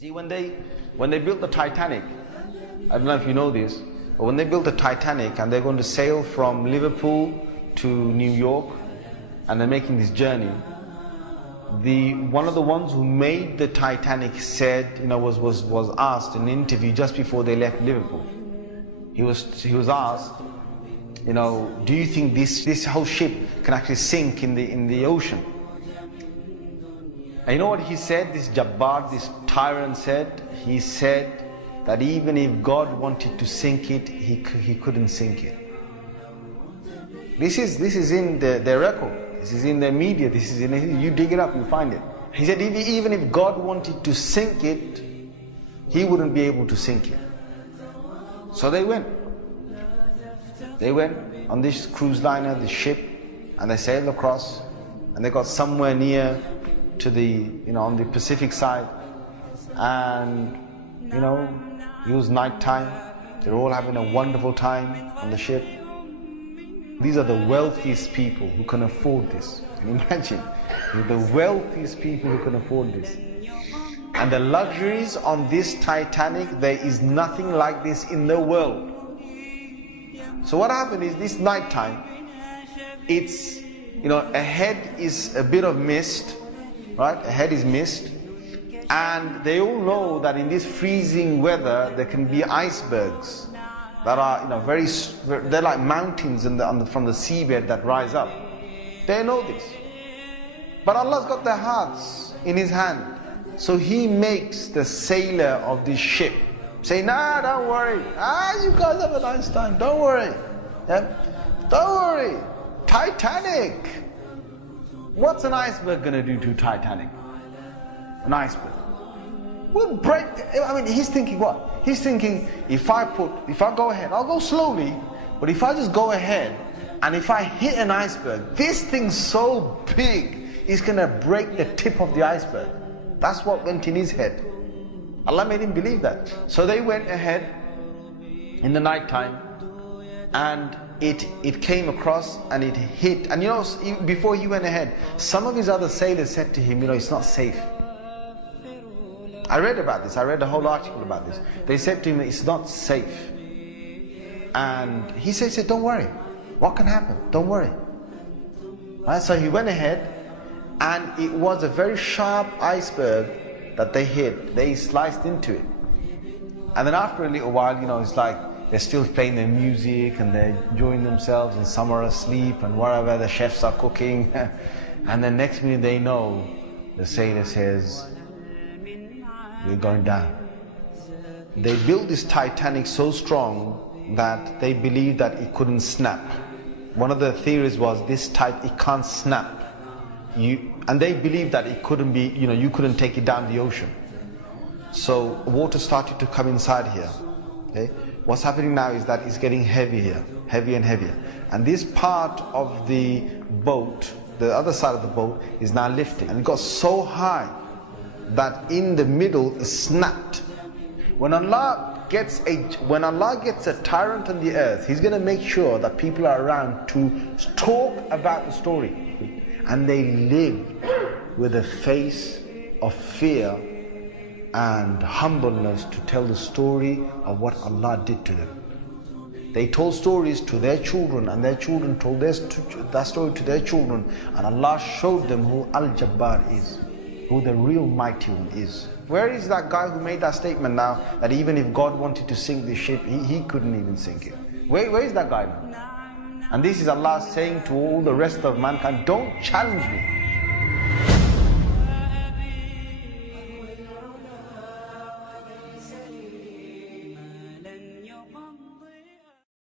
See, when they built the Titanic, I don't know if you know this, but when they built the Titanic and they're going to sail from Liverpool to New York, and they're making this journey, one of the ones who made the Titanic said, was asked in an interview just before they left Liverpool. He was asked, do you think this whole ship can actually sink in the ocean? And you know what he said? This Jabbar, this tyrant said. He said that even if God wanted to sink it, he couldn't sink it. This is in their record. This is in their media. This is you dig it up, you find it. He said even if God wanted to sink it, he wouldn't be able to sink it. So they went. They went on this cruise liner, this ship, and they sailed across, and they got somewhere near to the, on the Pacific side, and it was night time. They were all having a wonderful time on the ship. These are the wealthiest people who can afford this. Can you imagine? The wealthiest people who can afford this. And the luxuries on this Titanic, there is nothing like this in the world. So what happened is, this night time, it's, ahead is a bit of mist, right? Ahead is mist. And they all know that in this freezing weather, there can be icebergs that are, they're like mountains from the seabed that rise up. They know this. But Allah's got their hearts in His hand. So He makes the sailor of this ship say, nah, don't worry. You guys have a nice time. Don't worry. Yeah? Don't worry. Titanic. What's an iceberg going to do to Titanic? An iceberg will break. He's thinking what? He's thinking, if I go ahead, I'll go slowly, but if I just go ahead, and if I hit an iceberg, this thing's so big, it's going to break the tip of the iceberg. That's what went in his head. Allah made him believe that. So they went ahead in the night time, and it came across and it hit. And before he went ahead, some of his other sailors said to him, it's not safe. I read about this. I read a whole article about this. They said to him, it's not safe. And he said, don't worry. What can happen? Don't worry. Right? So he went ahead, and it was a very sharp iceberg that they hit. They sliced into it. And then after a little while, it's like they're still playing their music and they're enjoying themselves, and some are asleep and wherever the chefs are cooking. And then next minute they know, the sailor says, we're going down. They built this Titanic so strong that they believed that it couldn't snap. One of the theories was it can't snap. And they believed that it couldn't be, you couldn't take it down the ocean. So water started to come inside here. Okay? What's happening now is that it's getting heavier, heavier and heavier. And this part of the boat, the other side of the boat, is now lifting. And it got so high that in the middle it snapped. When Allah gets a tyrant on the earth, He's going to make sure that people are around to talk about the story. And they lived with a face of fear and humbleness to tell the story of what Allah did to them. They told stories to their children, and their children told that story to their children, and Allah showed them who Al-Jabbar is, who the real mighty one is. Where is that guy who made that statement now, that even if God wanted to sink this ship, he couldn't even sink it? Where is that guy now? And this is Allah saying to all the rest of mankind, don't challenge me.